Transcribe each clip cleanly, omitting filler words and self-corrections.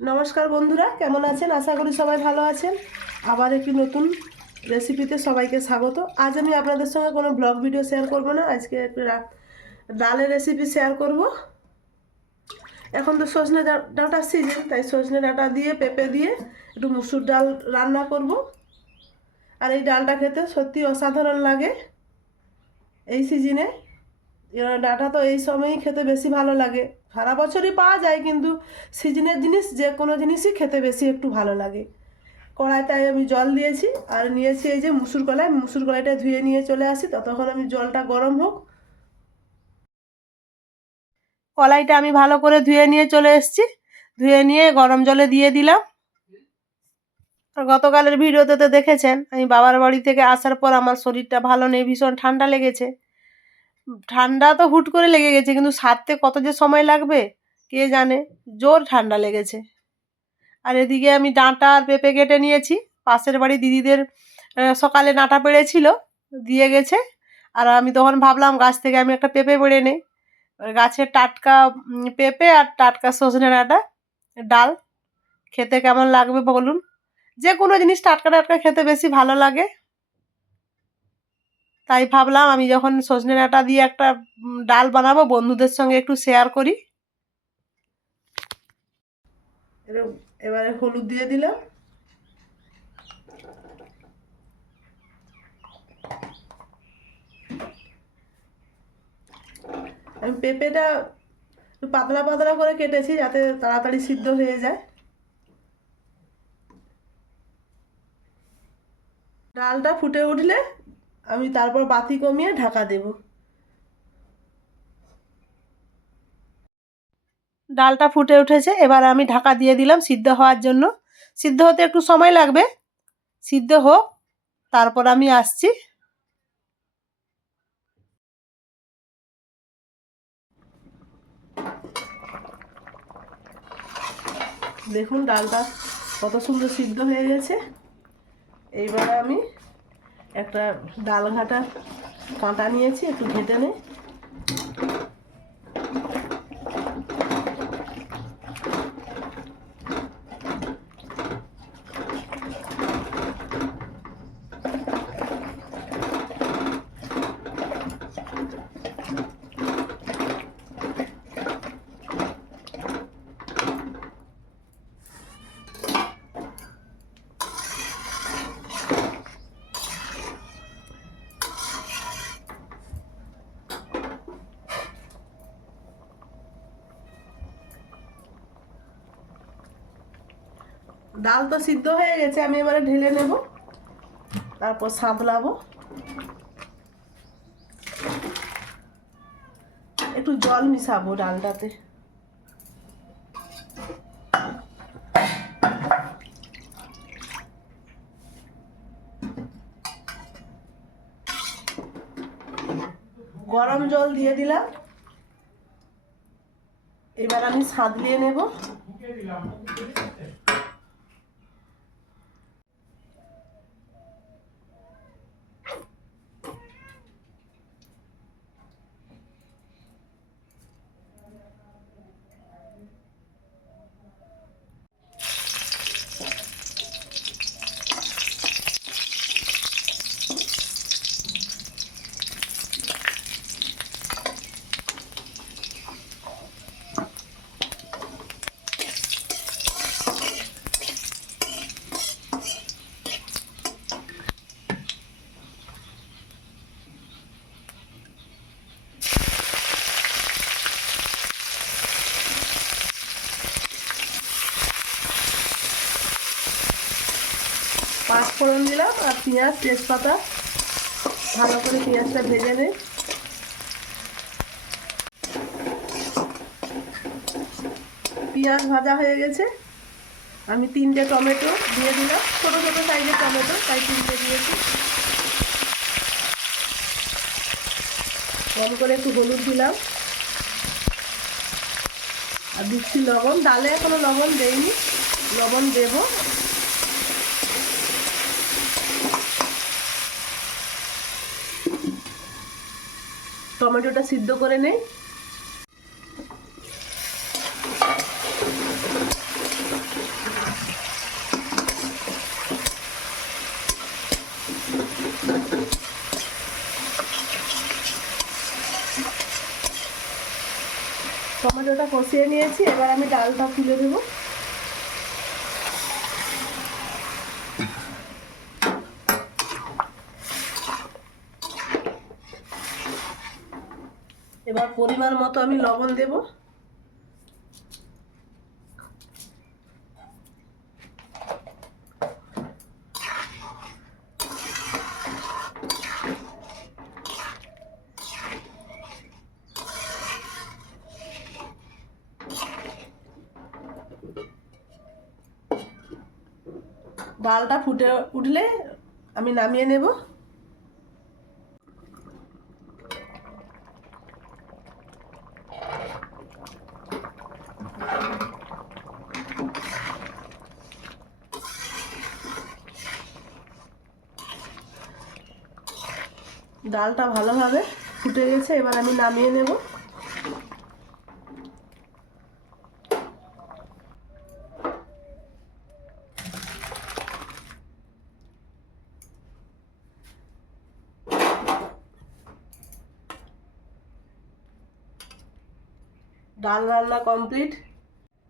নমস্কার বন্ধুরা, কেমন আছেন? আশা করি সবাই ভালো আছেন। আবার একটি নতুন রেসিপিতে সবাইকে স্বাগত। আজ আমি আপনাদের সঙ্গে কোনো ব্লগ ভিডিও শেয়ার করব না, আজকে একটু ডালের রেসিপি শেয়ার করব। এখন তো সজনে ডাঁটার সিজন, তাই সজনে ডাঁটা দিয়ে পেঁপে দিয়ে একটু মুসুর ডাল রান্না করব। আর এই ডালটা খেতে সত্যি অসাধারণ লাগে এই সিজনে। ডাঁটা তো এই সময়ই খেতে বেশি ভালো লাগে, সারা বছরই পাওয়া যায়, কিন্তু সিজনের জিনিস যে কোনো জিনিসই খেতে বেশি একটু ভালো লাগে। কড়াইটায় আমি জল দিয়েছি আর নিয়েছি এই যে মুসুর কলাইটা ধুয়ে নিয়ে চলে আসি, ততক্ষণ আমি জলটা গরম হোক। কলাইটা আমি ভালো করে ধুয়ে নিয়ে চলে এসেছি, ধুয়ে নিয়ে গরম জলে দিয়ে দিলাম। আর গতকালের ভিডিওতে তো দেখেছেন আমি বাবার বাড়ি থেকে আসার পর আমার শরীরটা ভালো নেই, ভীষণ ঠান্ডা লেগেছে। ঠান্ডা তো হুট করে লেগে গেছে, কিন্তু সারতে কত যে সময় লাগবে কে জানে, জোর ঠান্ডা লেগেছে। আর এদিকে আমি ডাঁটা আর পেঁপে কেটে নিয়েছি। পাশের বাড়ি দিদিদের সকালে ডাঁটা পেড়েছিল, দিয়ে গেছে। আর আমি তখন ভাবলাম গাছ থেকে আমি একটা পেঁপে পেড়ে নেই। গাছের টাটকা পেঁপে আর টাটকা সজনে ডাঁটা ডাল খেতে কেমন লাগবে বলুন। যে কোনো জিনিস টাটকা টাটকা খেতে বেশি ভালো লাগে, তাই ভাবলাম আমি যখন সজনে ডাঁটা দিয়ে একটা ডাল বানাবো বন্ধুদের সঙ্গে একটু শেয়ার করি। এবারে হলুদ দিয়ে দিলাম। আমি পেঁপেটা একটু পাতলা পাতলা করে কেটেছি যাতে তাড়াতাড়ি সিদ্ধ হয়ে যায়। ডালটা ফুটে উঠলে আমি তারপর বাতি কমিয়ে ঢাকা দেব। ডালটা ফুটে উঠেছে, এবার আমি ঢাকা দিয়ে দিলাম সিদ্ধ হওয়ার জন্য। সিদ্ধ হতে একটু সময় লাগবে, সিদ্ধ হোক তারপর আমি আসছি। দেখুন ডালটা কত সুন্দর সিদ্ধ হয়ে গেছে। এইবার আমি একটা ডাল ঘাটা কাঁটা নিয়েছি, একটু ঘেটে নেই। ডাল তো সিদ্ধ হয়ে গেছে, আমি এবারে ঢেলে নেব, তারপর সাঁতলাবো। একটু জল মিশাবো ডালটাতে। গরম জল দিয়ে দিলাম, এবার আমি সাঁতলিয়ে নেব। পাঁচ ফোড়ন দিলাম আর পেঁয়াজ তেজপাতা, ভালো করে পেঁয়াজটা ভেজে নেই। পেঁয়াজ ভাজা হয়ে গেছে, আমি 3টে টমেটো দিয়ে দিলাম, ছোটো ছোটো সাইজের টমেটো, তাই 3টে দিয়েছি। কম করে একটু হলুদ দিলাম আর দিচ্ছি লবণ। ডালে এখনো লবণ দেইনি, লবণ দেব। টমেটোটা সিদ্ধ করে নেই। মশলাটা কষিয়ে নিয়েছি, এবার আমি ডালটা তুলে দেবো। এবার পরিমাণ মতো আমি লবণ দেব। ডালটা ফুটে উঠলে আমি নামিয়ে নেব। ডালটা ভালোভাবে ফুটে গেছে, এবার আমি নামিয়ে নেব। ডাল রান্না কমপ্লিট।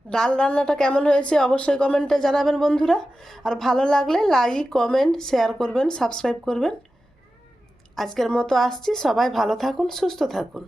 ডাল রান্নাটা কেমন হয়েছে অবশ্যই কমেন্টে জানাবেন বন্ধুরা। আর ভালো লাগলে লাইক, কমেন্ট, শেয়ার করবেন, সাবস্ক্রাইব করবেন। আজকের মতো আসছি, সবাই ভালো থাকুন, সুস্থ থাকুন।